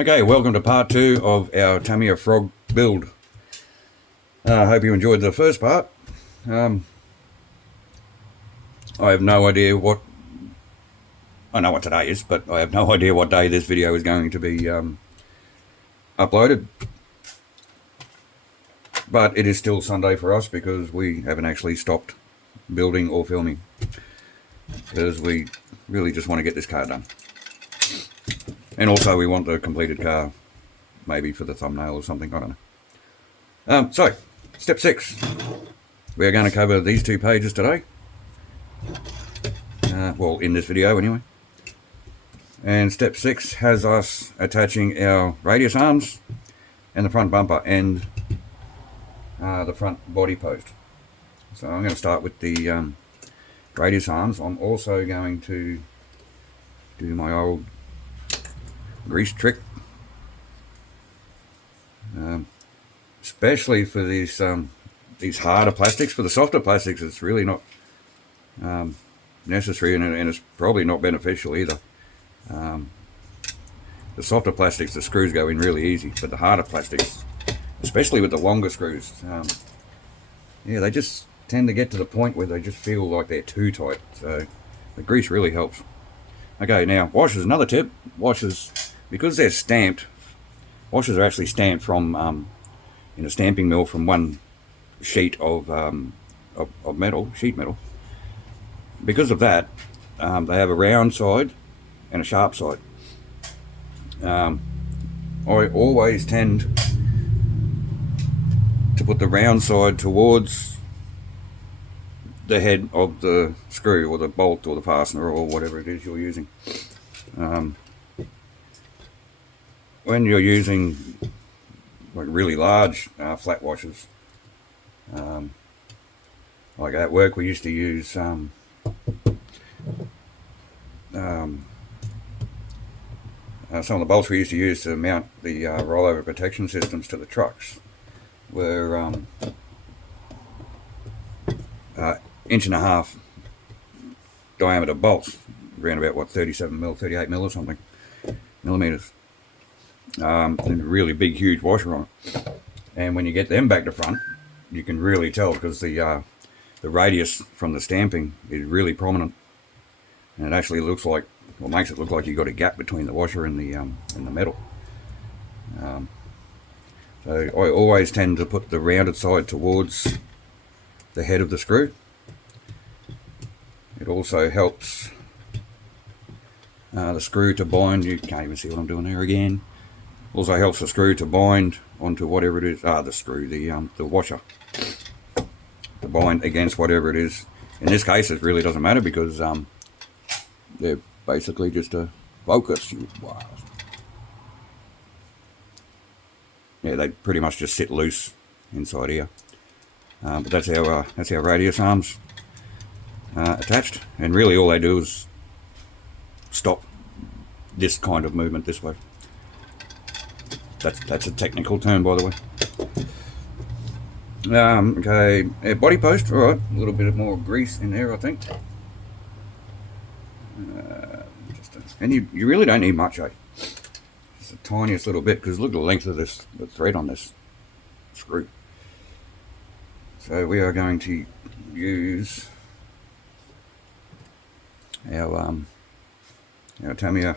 Okay, welcome to part 2 of our Tamiya frog build. I hope you enjoyed the first part. I have no idea what... I know what today is, but I have no idea what day this video is going to be uploaded. But it is still Sunday for us because we haven't actually stopped building or filming. Because we really just want to get this car done. And also we want the completed car, maybe for the thumbnail or something, I don't know. So, step 6. We're going to cover these 2 pages today. Well, in this video anyway. And step 6 has us attaching our radius arms and the front bumper and the front body post. So I'm going to start with the radius arms. I'm also going to do my old grease trick, especially for these harder plastics. For the softer plastics, it's really not necessary, and it's probably not beneficial either. The softer plastics, the screws go in really easy, but the harder plastics, especially with the longer screws, yeah, they just tend to get to the point where they just feel like they're too tight. So the grease really helps. Okay, now washers. Another tip: washers, because they're stamped. Washers are actually stamped from in a stamping mill from one sheet of metal, sheet metal. Because of that, they have a round side and a sharp side. I always tend to put the round side towards the head of the screw or the bolt or the fastener or whatever it is you're using. When you're using like really large flat washers, like at work we used to use some of the bolts we used to use to mount the rollover protection systems to the trucks were 1.5 inch diameter bolts, around about what, 37 mil, 38 mil or something, millimeters, and a really big huge washer on it. And when you get them back to front, you can really tell because the radius from the stamping is really prominent, and it actually looks like, well, makes it look like you've got a gap between the washer and the metal. So I always tend to put the rounded side towards the head of the screw. It also helps the screw to bind. You can't even see what I'm doing there again. Also helps the screw to bind onto whatever it is. The washer to bind against whatever it is. In this case, it really doesn't matter because they're basically just a focus. Wow. Yeah, they pretty much just sit loose inside here. But that's our radius arms attached, and really all they do is stop this kind of movement this way. That's a technical term, by the way. Okay, body post. All right, a little bit more grease in there, I think. And you really don't need much, Just the tiniest little bit, because look at the length of the thread on this screw. So we are going to use our Tamiya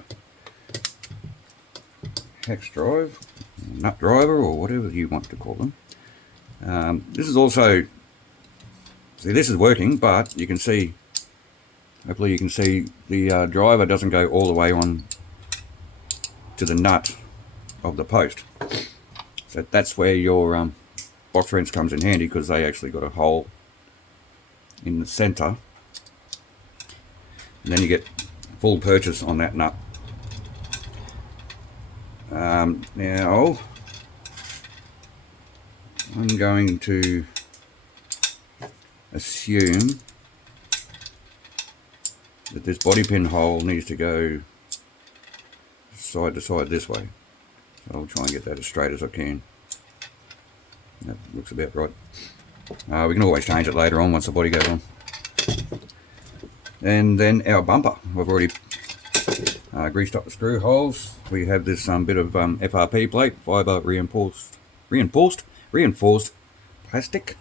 hex drive, nut driver, or whatever you want to call them. This is also, see, this is working, but you can see, hopefully you can see the driver doesn't go all the way on to the nut of the post. So that's where your box wrench comes in handy, because they actually got a hole in the center, and then you get full purchase on that nut. Now I'm going to assume that this body pin hole needs to go side to side this way, so I'll try and get that as straight as I can. That looks about right. We can always change it later on once the body goes on. And then our bumper, I've already greased up the screw holes. We have this bit of FRP plate, fibre reinforced plastic.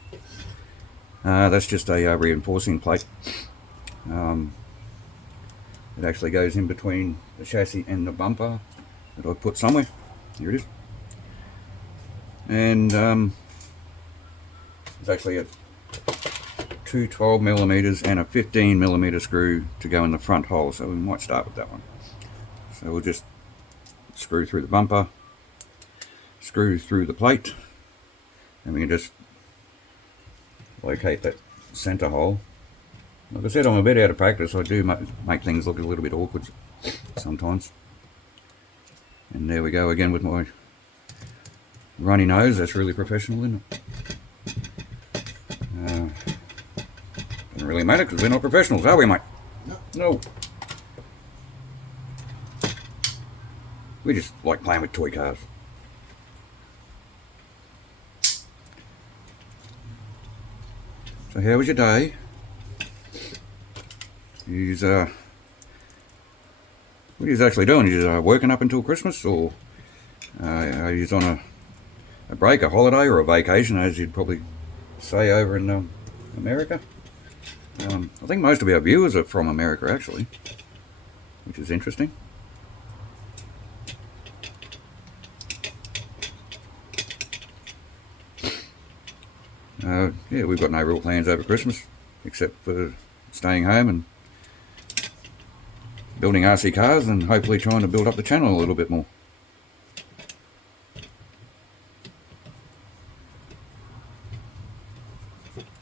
That's just a reinforcing plate. It actually goes in between the chassis and the bumper that I put somewhere. Here it is. And there's actually a two 12mm and a 15mm screw to go in the front hole, so we might start with that one. So we'll just screw through the bumper, screw through the plate, and we can just locate that center hole. Like I said, I'm a bit out of practice. I do make things look a little bit awkward sometimes. And there we go again with my runny nose. That's really professional, isn't it? Doesn't really matter because we're not professionals, are we, mate? No. We just like playing with toy cars. So how was your day? What are you actually doing? Are you working up until Christmas, or are you on a break, a holiday, or a vacation, as you'd probably say over in America? I think most of our viewers are from America, actually, which is interesting. Yeah, we've got no real plans over Christmas, except for staying home and building RC cars and hopefully trying to build up the channel a little bit more.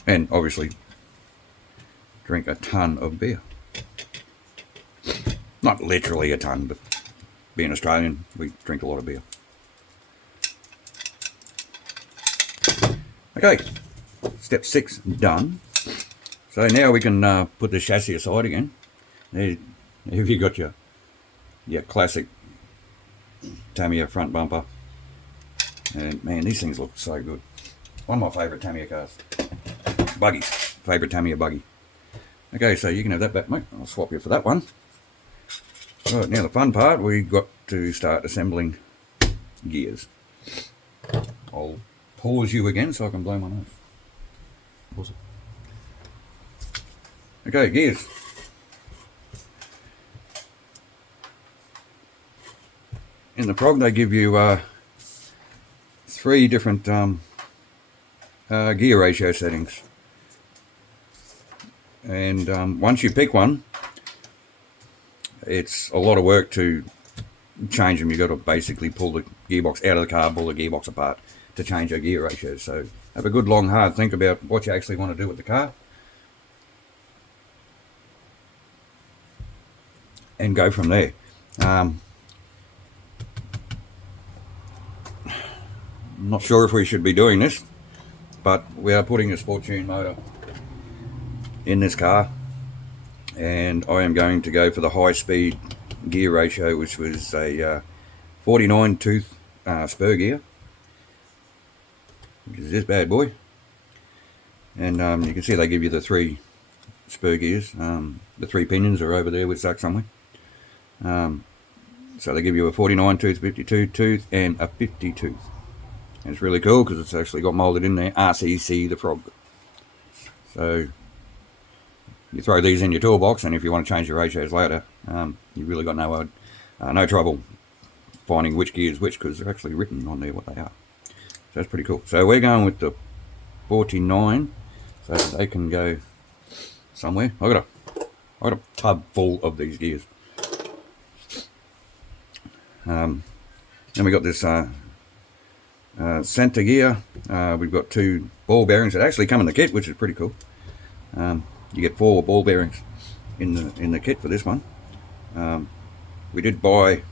And obviously drink a ton of beer. Not literally a ton, but being Australian, we drink a lot of beer. Okay, step 6 done. So now we can put the chassis aside again. There you got your classic Tamiya front bumper. And man, these things look so good. One of my favourite Tamiya cars. Buggies. Favourite Tamiya buggy. Okay, so you can have that back, mate. I'll swap you for that one. Right, now the fun part, we've got to start assembling gears. I'll pause you again so I can blow my nose. Pause it. Okay, gears. In the prog they give you 3 different gear ratio settings. And once you pick one, it's a lot of work to change them. You've got to basically pull the gearbox out of the car, pull the gearbox apart to change your gear ratios. So have a good long hard think about what you actually want to do with the car and go from there. I'm not sure if we should be doing this, but we are putting a sport tune motor in this car, and I am going to go for the high speed gear ratio, which was a 49 tooth spur gear, which is this bad boy. And you can see they give you the 3 spur gears. The 3 pinions are over there with stuck somewhere. So they give you a 49 tooth, 52 tooth, and a 50 tooth. And it's really cool because it's actually got molded in there, RCC the frog. So you throw these in your toolbox, and if you want to change your ratios later, you've really got no trouble finding which gear is which, because they're actually written on there what they are. So that's pretty cool. So we're going with the 49, so they can go somewhere. I got a tub full of these gears. Then we got this center gear. We've got 2 ball bearings that actually come in the kit, which is pretty cool. You get 4 ball bearings in the kit for this one. We did buy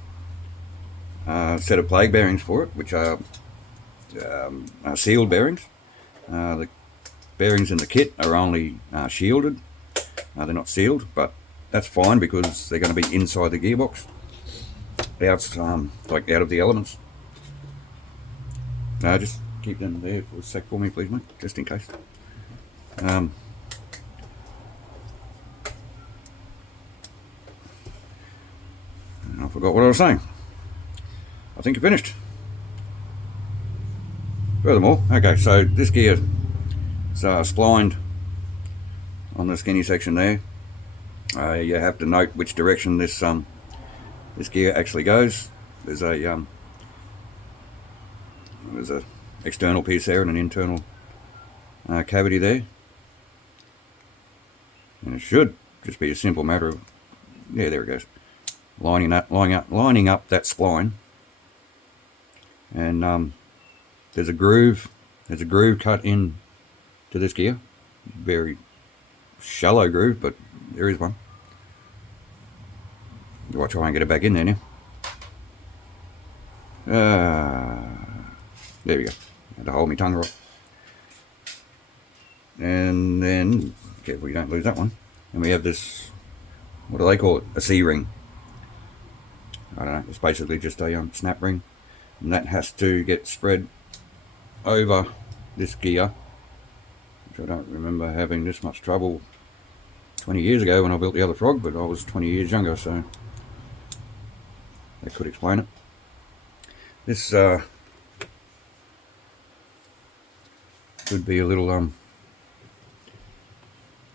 a set of plague bearings for it, which are sealed bearings. The bearings in the kit are only shielded. They're not sealed, but that's fine because they're going to be inside the gearbox, like out of the elements. Just keep them there for a sec for me, please, mate, just in case. forgot what I was saying. I think you're finished. Furthermore, okay, so this gear is splined on the skinny section there. You have to note which direction this gear actually goes. There's a external piece there and an internal cavity there, and it should just be a simple matter of, yeah, there it goes, lining up that spline, and there's a groove cut in to this gear, very shallow groove, but there is one. Do I try and get it back in there now? There we go. Had to hold my tongue right. And then, careful you don't lose that one. And we have this, what do they call it? A C-ring. I don't know, it's basically just a snap ring. And that has to get spread over this gear, which I don't remember having this much trouble 20 years ago when I built the other frog, but I was 20 years younger, so that could explain it. This could be a little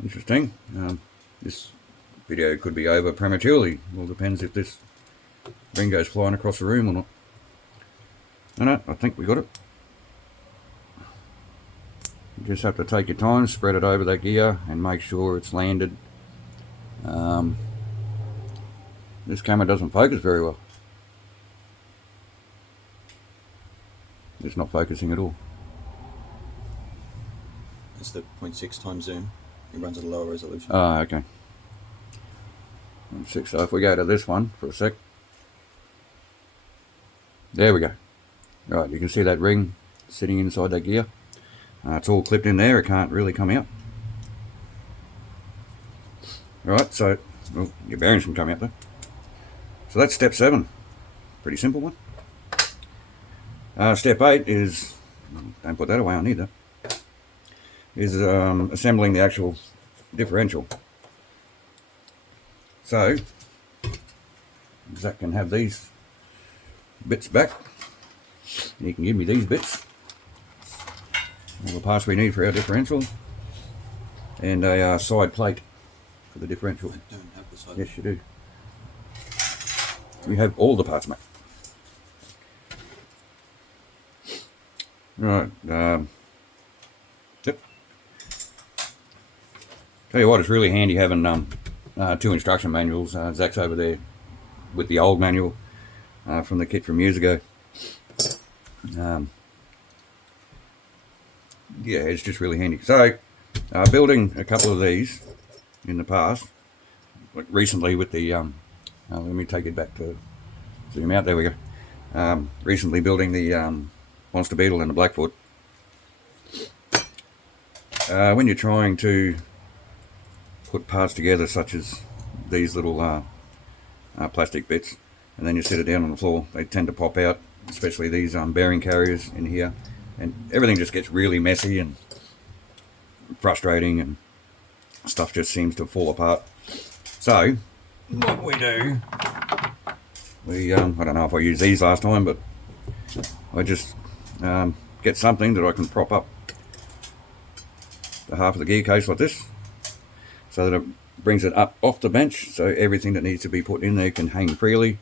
interesting. This video could be over prematurely. All depends if this ring goes flying across the room or not. No, I think we got it. You just have to take your time, spread it over that gear, and make sure it's landed. This camera doesn't focus very well. It's not focusing at all. It's the 0.6 times zoom. It runs at a lower resolution. Ah, okay. 0.6. So if we go to this one for a sec. There we go. Right, you can see that ring sitting inside that gear. It's all clipped in there. It can't really come out. Right, so well, your bearings can come out though. So that's step 7. Pretty simple one. Step 8 is, don't put that away, I need that, is assembling the actual differential. So Zach can have these bits back, and he can give me these bits, all the parts we need for our differential, and a side plate for the differential. I don't have the side. Yes, you do. You have all the parts, mate. Right. Yep. Tell you what, it's really handy having 2 instruction manuals. Zach's over there with the old manual from the kit from years ago. Yeah, it's just really handy. So, building a couple of these in the past, like recently with the, let me take it back to zoom out, there we go. Recently building the Monster Beetle and the Blackfoot. When you're trying to put parts together, such as these little plastic bits, and then you set it down on the floor, they tend to pop out, especially these bearing carriers in here, and everything just gets really messy and frustrating, and stuff just seems to fall apart. So what we do, I don't know if I used these last time, but I just get something that I can prop up the half of the gear case like this, so that it brings it up off the bench, so everything that needs to be put in there can hang freely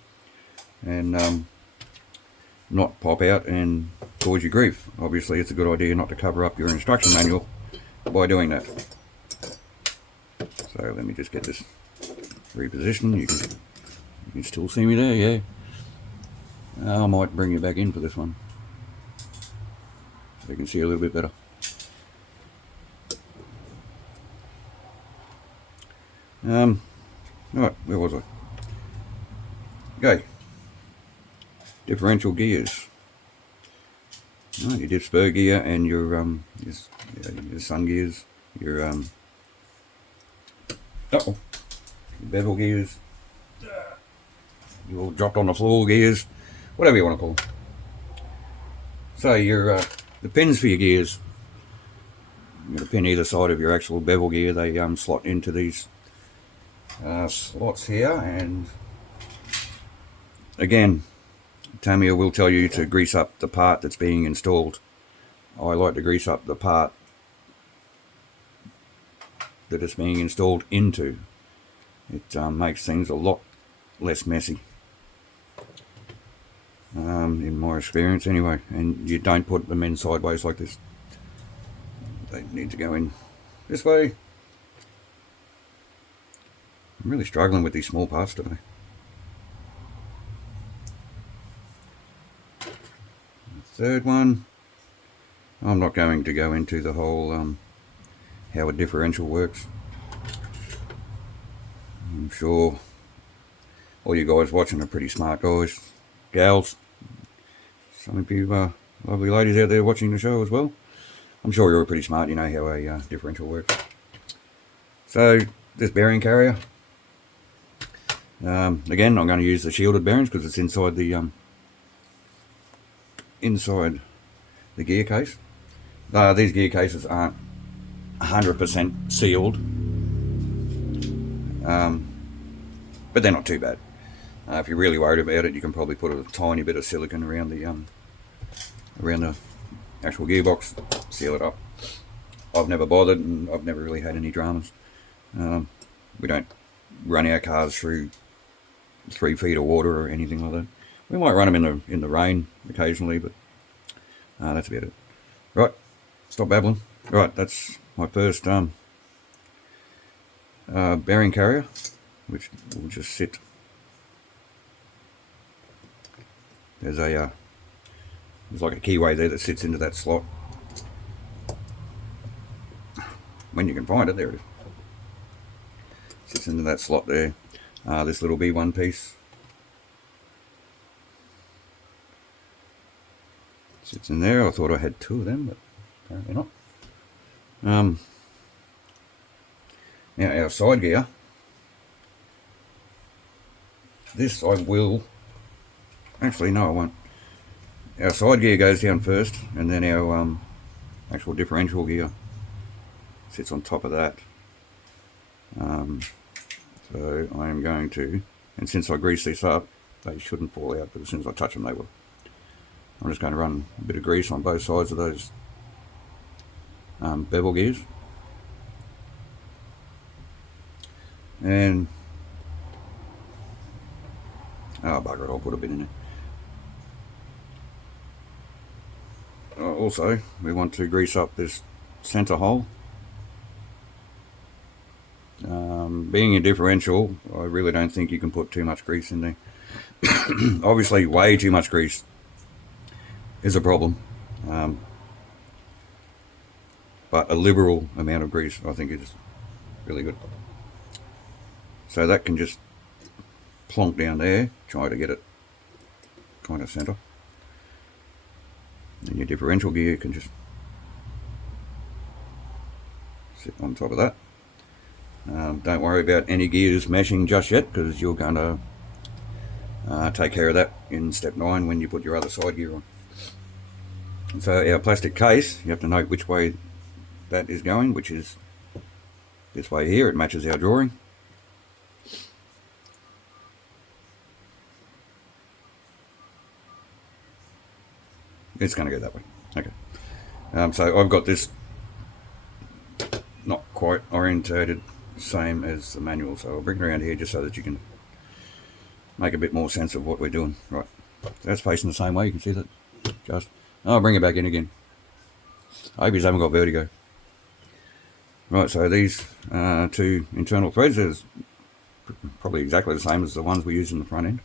and not pop out and cause you grief. Obviously it's a good idea not to cover up your instruction manual by doing that. So let me just get this repositioned. You can still see me there, yeah. I might bring you back in for this one, so you can see a little bit better. Right, where was I? Okay. Differential gears. Right, your diff spur gear and your sun gears, your bevel gears, your dropped on the floor gears, whatever you want to call them. So your the pins for your gears, you're going to pin either side of your actual bevel gear. They slot into these slots here, and again, Tamiya will tell you to grease up the part that's being installed. I like to grease up the part that it's being installed into. It makes things a lot less messy, in my experience anyway. And you don't put them in sideways like this. They need to go in this way. I'm really struggling with these small parts today. The third one, I'm not going to go into the whole how a differential works. I'm sure all you guys watching are pretty smart guys, gals. Some of you lovely ladies out there watching the show as well. I'm sure you're pretty smart, you know how a differential works. So this bearing carrier, again, I'm going to use the shielded bearings because it's inside the gear case. These gear cases aren't 100% sealed, but they're not too bad. If you're really worried about it, you can probably put a tiny bit of silicone around the actual gearbox, seal it up. I've never bothered, and I've never really had any dramas. We don't run our cars through 3 feet of water or anything like that. We might run them in the rain occasionally, but that's about it. Right, stop babbling. Right, that's my first bearing carrier, which will just sit. There's like a keyway there that sits into that slot. When you can find it, there it is. Sits into that slot there. This little B1 piece sits in there. I thought I had 2 of them, but apparently not. Now our side gear. This I will. Actually, no, I won't. Our side gear goes down first, and then our actual differential gear sits on top of that. So I am going to, and since I grease this up, they shouldn't fall out, but as soon as I touch them, they will. I'm just going to run a bit of grease on both sides of those bevel gears. And, oh bugger it, I'll put a bit in there. Also, we want to grease up this center hole. Being a differential, I really don't think you can put too much grease in there. Obviously, way too much grease is a problem. But a liberal amount of grease, I think, is really good. So that can just plonk down there, try to get it kind of center. And your differential gear can just sit on top of that. Don't worry about any gears meshing just yet, because you're going to take care of that in step 9 when you put your other side gear on. So our plastic case, you have to note which way that is going, which is this way here. It matches our drawing. It's going to go that way. Okay. So I've got this not quite orientated same as the manual, so I'll bring it around here just so that you can make a bit more sense of what we're doing. Right, that's facing the same way. You can see that. Just I'll bring it back in again. I hope you haven't got vertigo. Right, so these 2 internal threads is probably exactly the same as the ones we use in the front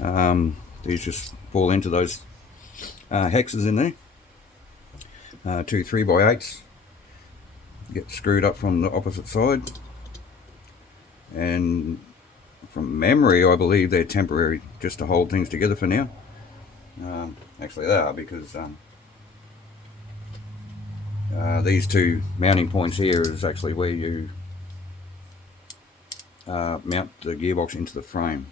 end. These just fall into those hexes in there. 2 3x8s get screwed up from the opposite side, and from memory I believe they're temporary, just to hold things together for now. Actually they are, because these 2 mounting points here is actually where you mount the gearbox into the frame.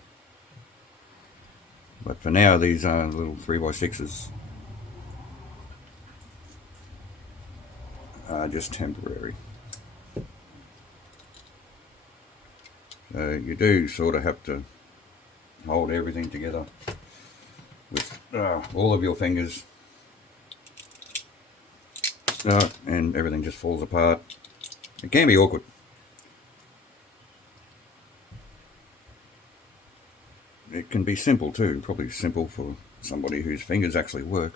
But for now, these are little 3x6s are just temporary. So you do sort of have to hold everything together with all of your fingers, and everything just falls apart. It can be awkward. It can be simple too, probably simple for somebody whose fingers actually work.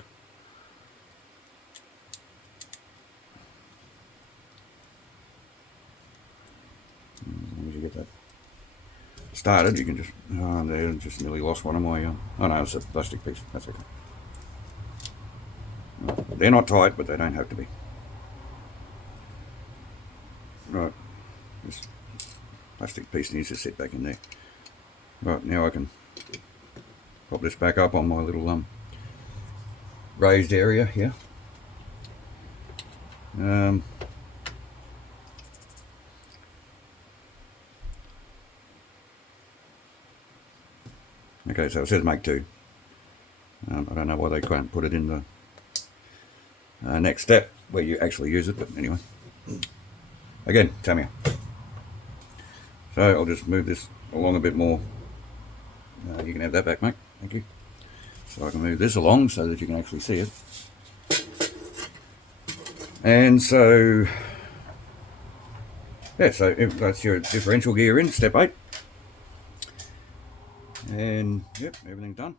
As long as you get that started, you can just, there, just nearly lost one of my, oh no, it's a plastic piece, that's okay. They're not tight, but they don't have to be. Right, this plastic piece needs to sit back in there. Right, now I can pop this back up on my little raised area here. Okay, so it says make two. I don't know why they can't put it in the next step where you actually use it, but anyway. Again, Tamiya. So I'll just move this along a bit more. You can have that back, mate. Thank you. So I can move this along so that you can actually see it. And so, yeah, so that's your differential gear in, step 8. And, yep, everything's done.